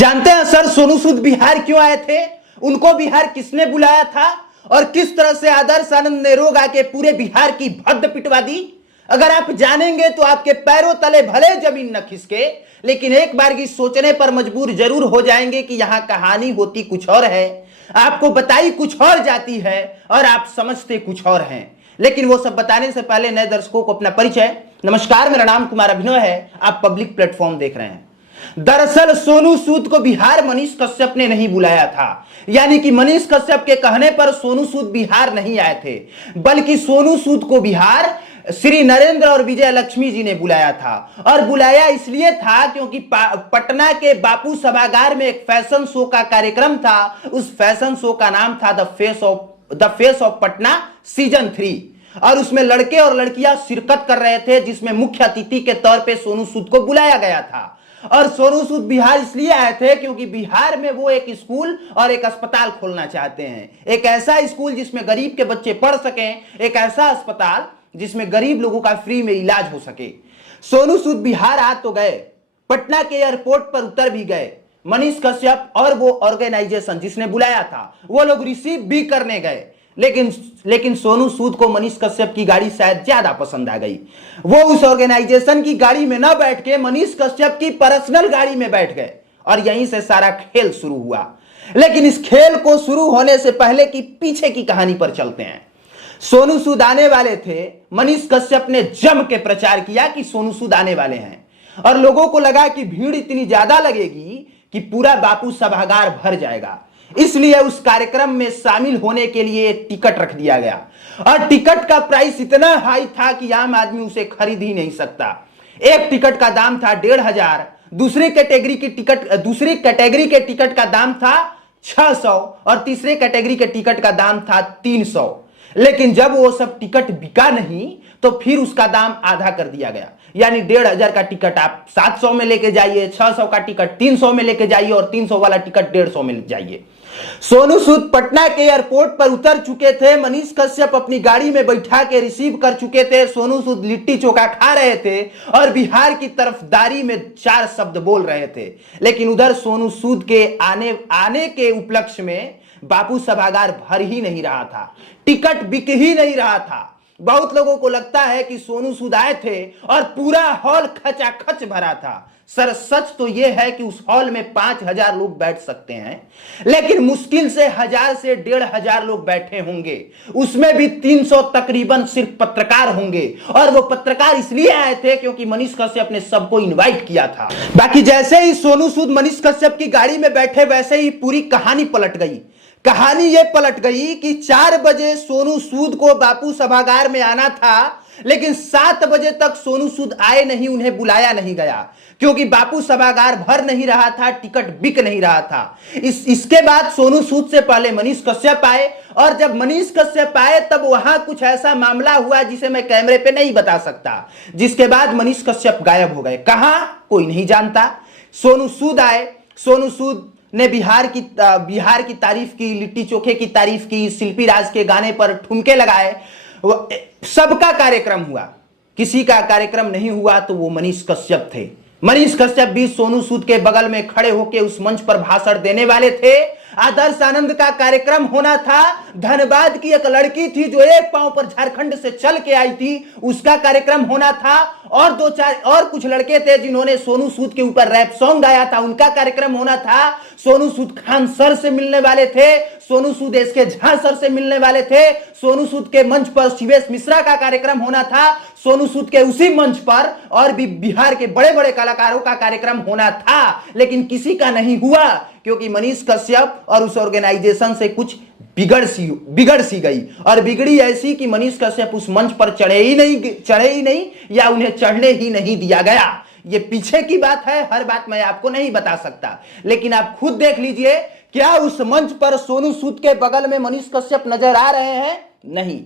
जानते हैं सर सोनू सूद बिहार क्यों आए थे? उनको बिहार किसने बुलाया था और किस तरह से आदर्श आनंद ने रोग आके पूरे बिहार की भद्द पिटवा दी? अगर आप जानेंगे तो आपके पैरों तले भले जमीन न खिसके, लेकिन एक बार की सोचने पर मजबूर जरूर हो जाएंगे कि यहां कहानी होती कुछ और है, आपको बताई कुछ और जाती है और आप समझते कुछ और हैं। लेकिन वो सब बताने से पहले नए दर्शकों को अपना परिचय। नमस्कार, मेरा नाम कुमार अभिनव है, आप पब्लिक प्लेटफॉर्म देख रहे हैं। दरअसल सोनू सूद को बिहार मनीष कश्यप ने नहीं बुलाया था, यानी कि मनीष कश्यप के कहने पर सोनू सूद बिहार नहीं आए थे, बल्कि सोनू सूद को बिहार श्री नरेंद्र और विजय लक्ष्मी जी ने बुलाया था। और बुलाया इसलिए था क्योंकि पटना के बापू सभागार में एक फैशन शो का कार्यक्रम था। उस फैशन शो का नाम था the face of Patna season 3 और उसमें लड़के और लड़कियां शिरकत कर रहे थे, जिसमें मुख्य अतिथि के तौर पे सोनू सूद को बुलाया गया था। और सोनू सूद बिहार इसलिए आए थे क्योंकि बिहार में वो एक स्कूल और एक अस्पताल खोलना चाहते हैं। एक ऐसा स्कूल जिसमें गरीब के बच्चे पढ़ सकें, एक ऐसा अस्पताल जिसमें गरीब लोगों का फ्री में इलाज हो सके। सोनू सूद बिहार आ तो गए, पटना के एयरपोर्ट पर उतर भी गए। मनीष कश्यप और वो ऑर्गेनाइजेशन जिसने बुलाया था वो लोग रिसीव भी करने गए, लेकिन सोनू सूद को मनीष कश्यप की गाड़ी शायद ज्यादा पसंद आ गई। वो उस ऑर्गेनाइजेशन की गाड़ी में न बैठ के मनीष कश्यप की पर्सनल गाड़ी में बैठ गए और यहीं से सारा खेल शुरू हुआ। लेकिन इस खेल को शुरू होने से पहले की पीछे की कहानी पर चलते हैं। सोनू सूद आने वाले थे, मनीष कश्यप ने जम के प्रचार किया कि सोनू सूद आने वाले हैं और लोगों को लगा कि भीड़ इतनी ज्यादा लगेगी कि पूरा बापू सभागार भर जाएगा। इसलिए उस कार्यक्रम में शामिल होने के लिए टिकट रख दिया गया और टिकट का प्राइस इतना हाई था कि आम आदमी उसे खरीद ही नहीं सकता। एक टिकट का दाम था 1500, दूसरी कैटेगरी के टिकट का दाम था 600 और तीसरे कैटेगरी के टिकट का दाम था 300। लेकिन जब वो सब टिकट बिका नहीं तो फिर उसका दाम आधा कर दिया गया, यानी 1500 का टिकट आप 700 में लेके जाइए, 600 का टिकट 300 में लेके जाइए और 300 वाला टिकट 150 में ले जाइए। सोनू सूद पटना के एयरपोर्ट पर उतर चुके थे, मनीष कश्यप अपनी गाड़ी में बैठा के रिसीव कर चुके थे। सोनू सूद लिट्टी चोखा खा रहे थे और बिहार की तरफदारी में 4 शब्द बोल रहे थे। लेकिन उधर सोनू सूद के आने के उपलक्ष्य में बापू सभागार भर ही नहीं रहा था, टिकट बिक ही नहीं रहा था। बहुत लोगों को लगता है कि सोनू सूद आए थे और पूरा हॉल खचाखच भरा था। सर सच तो यह है कि उस हॉल में 5000 लोग बैठ सकते हैं, लेकिन मुश्किल से 1000 से 1500 लोग बैठे होंगे। उसमें भी 300 तकरीबन सिर्फ पत्रकार होंगे और वो पत्रकार इसलिए आए थे क्योंकि मनीष कश्यप ने सबको इनवाइट किया था। बाकी जैसे ही सोनू सूद मनीष कश्यप की गाड़ी में बैठे, वैसे ही पूरी कहानी पलट गई। कहानी यह पलट गई कि 4 बजे सोनू सूद को बापू सभागार में आना था, लेकिन 7 बजे तक सोनू सूद आए नहीं, उन्हें बुलाया नहीं गया क्योंकि बापू सभागार भर नहीं रहा था, टिकट बिक नहीं रहा था। इसके बाद सोनू सूद से पहले मनीष कश्यप आए और जब मनीष कश्यप आए तब वहां कुछ ऐसा मामला हुआ जिसे मैं कैमरे पे नहीं बता सकता, जिसके बाद मनीष कश्यप गायब हो गए। कहां कोई नहीं जानता। सोनू सूद आए, सोनू सूद ने बिहार की तारीफ की, लिट्टी चोखे की तारीफ की, शिल्पी राज के गाने पर ठुमके लगाए। सबका कार्यक्रम हुआ, किसी का कार्यक्रम नहीं हुआ तो वो मनीष कश्यप थे। मनीष कश्यप भी सोनू सूद के बगल में खड़े होकर उस मंच पर भाषण देने वाले थे। आदर्श आनंद का कार्यक्रम होना था। धनबाद की एक लड़की थी जो एक पांव पर झारखंड से चल के आई थी, उसका कार्यक्रम होना था। और 2-4 और कुछ लड़के थे जिन्होंने सोनू सूद के ऊपर रैप सॉन्ग गाया था, उनका कार्यक्रम होना था। सोनू सूद खान सर से मिलने वाले थे, सोनू सूद एसके झा सर से मिलने वाले थे। सोनू सूद के मंच पर शिवेश मिश्रा का कार्यक्रम होना था। सोनू सूद के उसी मंच पर और भी बिहार के बड़े बड़े कलाकारों का कार्यक्रम होना था, लेकिन किसी का नहीं हुआ क्योंकि मनीष कश्यप और उस ऑर्गेनाइजेशन से कुछ बिगड़ सी गई और बिगड़ी ऐसी कि मनीष कश्यप उस मंच पर चढ़े ही नहीं या उन्हें चढ़ने ही नहीं दिया गया। ये पीछे की बात है, हर बात मैं आपको नहीं बता सकता, लेकिन आप खुद देख लीजिए, क्या उस मंच पर सोनू सूद के बगल में मनीष कश्यप नजर आ रहे हैं? नहीं।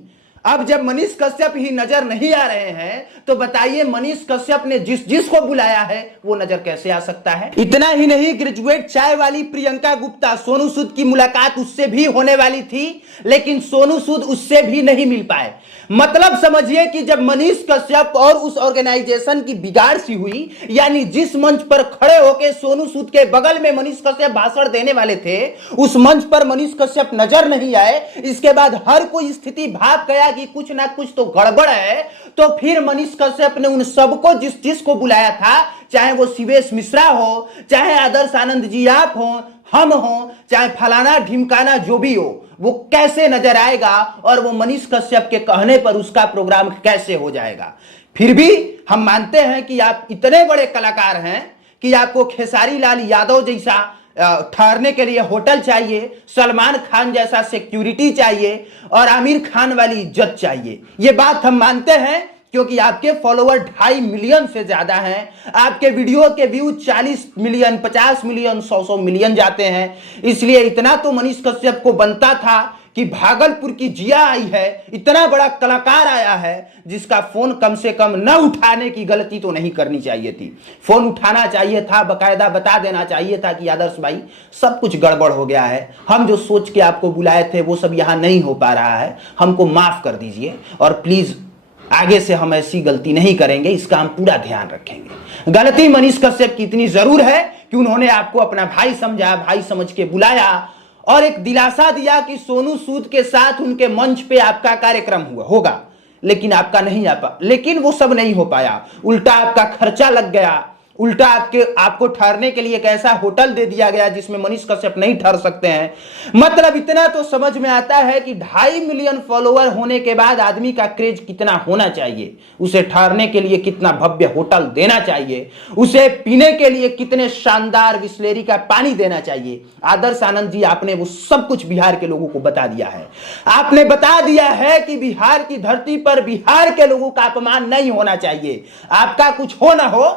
अब जब मनीष कश्यप ही नजर नहीं आ रहे हैं तो बताइए मनीष कश्यप ने जिसको बुलाया है वो नजर कैसे आ सकता है। इतना ही नहीं, ग्रेजुएट चाय वाली प्रियंका गुप्ता, सोनू सूद की मुलाकात उससे भी होने वाली थी लेकिन सोनू सूद उससे भी नहीं मिल पाए। मतलब समझिए कि जब मनीष कश्यप और उस ऑर्गेनाइजेशन की बिगाड़ सी हुई, यानी जिस मंच पर खड़े होकर सोनू सूद के बगल में मनीष कश्यप भाषण देने वाले थे उस मंच पर मनीष कश्यप नजर नहीं आए, इसके बाद हर कोई स्थिति भाप गया कि कुछ ना कुछ तो गड़बड़ है। तो फिर मनीष कश्यप ने उन सबको जिसको बुलाया था, चाहे वो शिवेश मिश्रा हो, चाहे आदर्श आनंद जी आप हो, हम हो, चाहे फलाना ढिमकाना जो भी हो, वो कैसे नजर आएगा और वो मनीष कश्यप के कहने पर उसका प्रोग्राम कैसे हो जाएगा। फिर भी हम मानते हैं कि आप इतने बड़े कलाकार हैं कि आपको खेसारी लाल यादव जैसा ठहरने के लिए होटल चाहिए, सलमान खान जैसा सिक्योरिटी चाहिए और आमिर खान वाली इज्जत चाहिए। ये बात हम मानते हैं क्योंकि आपके फॉलोअर 2.5 मिलियन से ज्यादा हैं, आपके वीडियो के व्यू 40 मिलियन, 50 मिलियन, 100 मिलियन जाते हैं। इसलिए इतना तो मनीष कश्यप को बनता था कि भागलपुर की जिया आई है, इतना बड़ा कलाकार आया है जिसका फोन कम से कम न उठाने की गलती तो नहीं करनी चाहिए थी। फोन उठाना चाहिए था, बकायदा बता देना चाहिए था कि आदर्श भाई सब कुछ गड़बड़ हो गया है, हम जो सोच के आपको बुलाए थे वो सब यहाँ नहीं हो पा रहा है, हमको माफ कर दीजिए और प्लीज आगे से हम ऐसी गलती नहीं करेंगे, इसका हम पूरा ध्यान रखेंगे। गलती मनीष कश्यप की इतनी जरूर है कि उन्होंने आपको अपना भाई समझा, भाई समझ के बुलाया और एक दिलासा दिया कि सोनू सूद के साथ उनके मंच पे आपका कार्यक्रम होगा, लेकिन आपका नहीं आ पा, लेकिन वो सब नहीं हो पाया। उल्टा आपका खर्चा लग गया, उल्टा आपको ठहरने के लिए एक ऐसा होटल दे दिया गया जिसमें मनीष कश्यप नहीं ठहर सकते हैं। मतलब इतना तो समझ में आता है कि 2.5 मिलियन फॉलोअर होने के बाद आदमी का क्रेज कितना होना चाहिए, उसे ठहरने के लिए कितना भव्य होटल देना चाहिए, उसे पीने के लिए कितने शानदार बिस्लेरी का पानी देना चाहिए। आदर्श आनंद जी, आपने वो सब कुछ बिहार के लोगों को बता दिया है। आपने बता दिया है कि बिहार की धरती पर बिहार के लोगों का अपमान नहीं होना चाहिए। आपका कुछ हो ना हो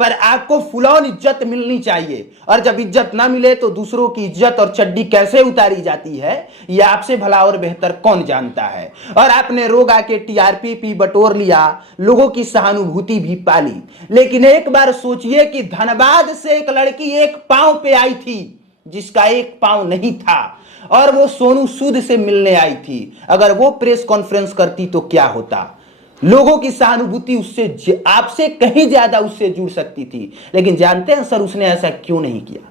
पर आपको फुल ऑन इज्जत मिलनी चाहिए, और जब इज्जत ना मिले तो दूसरों की इज्जत और चड्डी कैसे उतारी जाती है ये आपसे भला और बेहतर कौन जानता है। और आपने रोग आके टीआरपी भी बटोर लिया, लोगों की सहानुभूति भी पाली, लेकिन एक बार सोचिए कि धनबाद से एक लड़की एक पांव पे आई थी जिसका एक पांव नहीं था और वो सोनू सूद से मिलने आई थी। अगर वो प्रेस कॉन्फ्रेंस करती तो क्या होता, लोगों की सहानुभूति उससे आपसे कहीं ज्यादा उससे जुड़ सकती थी। लेकिन जानते हैं सर उसने ऐसा क्यों नहीं किया?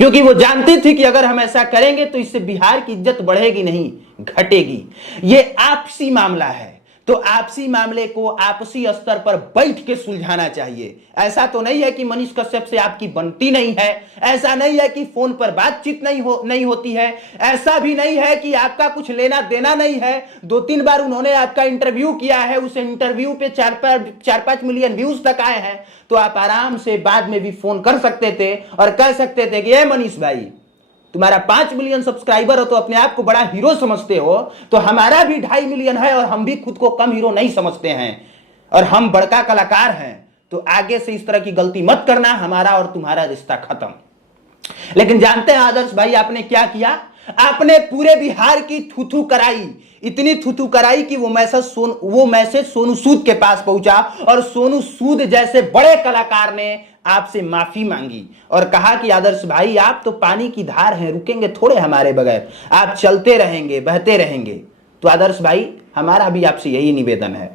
क्योंकि वो जानती थी कि अगर हम ऐसा करेंगे तो इससे बिहार की इज्जत बढ़ेगी नहीं घटेगी। ये आपसी मामला है तो आपसी मामले को आपसी स्तर पर बैठ के सुलझाना चाहिए। ऐसा तो नहीं है कि मनीष कश्यप से आपकी बनती नहीं है, ऐसा नहीं है कि फोन पर बातचीत नहीं होती है, ऐसा भी नहीं है कि आपका कुछ लेना देना नहीं है। 2-3 बार उन्होंने आपका इंटरव्यू किया है, उस इंटरव्यू पे 4-5 मिलियन व्यूज तक आए हैं, तो आप आराम से बाद में भी फोन कर सकते थे और कह सकते थे कि ए मनीष भाई, तुम्हारा 5 मिलियन सब्सक्राइबर हो तो अपने आप को बड़ा हीरो समझते हो, तो हमारा भी 2.5 मिलियन है और हम भी खुद को कम हीरो नहीं समझते हैं और हम बड़का कलाकार हैं, तो आगे से इस तरह की गलती मत करना, हमारा और तुम्हारा रिश्ता खत्म। लेकिन जानते हैं आदर्श भाई आपने क्या किया? आपने पूरे बिहार की थूथू कराई, इतनी थूथू कराई कि वो मैसेज सोनू सूद के पास पहुंचा और सोनू सूद जैसे बड़े कलाकार ने आपसे माफी मांगी और कहा कि आदर्श भाई आप तो पानी की धार हैं, रुकेंगे थोड़े हमारे बगैर, आप चलते रहेंगे, बहते रहेंगे। तो आदर्श भाई हमारा भी आपसे यही निवेदन है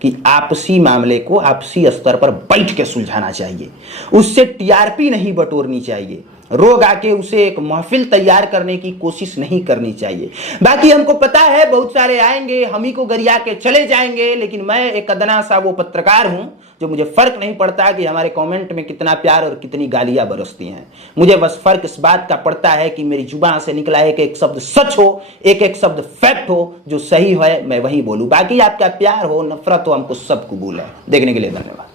कि आपसी मामले को आपसी स्तर पर बैठ के सुलझाना चाहिए, उससे टीआरपी नहीं बटोरनी चाहिए, रोग आके उसे एक महफिल तैयार करने की कोशिश नहीं करनी चाहिए। बाकी हमको पता है बहुत सारे आएंगे हम ही को गरिया के चले जाएंगे, लेकिन मैं एक अदना सा वो पत्रकार हूं जो मुझे फर्क नहीं पड़ता कि हमारे कमेंट में कितना प्यार और कितनी गालियां बरसती हैं। मुझे बस फर्क इस बात का पड़ता है कि मेरी जुबान से निकला एक एक शब्द सच हो, एक एक शब्द फैक्ट हो, जो सही है मैं वही बोलूं। बाकी आपका प्यार हो नफरत हो हमको सब कबूल है। देखने के लिए धन्यवाद।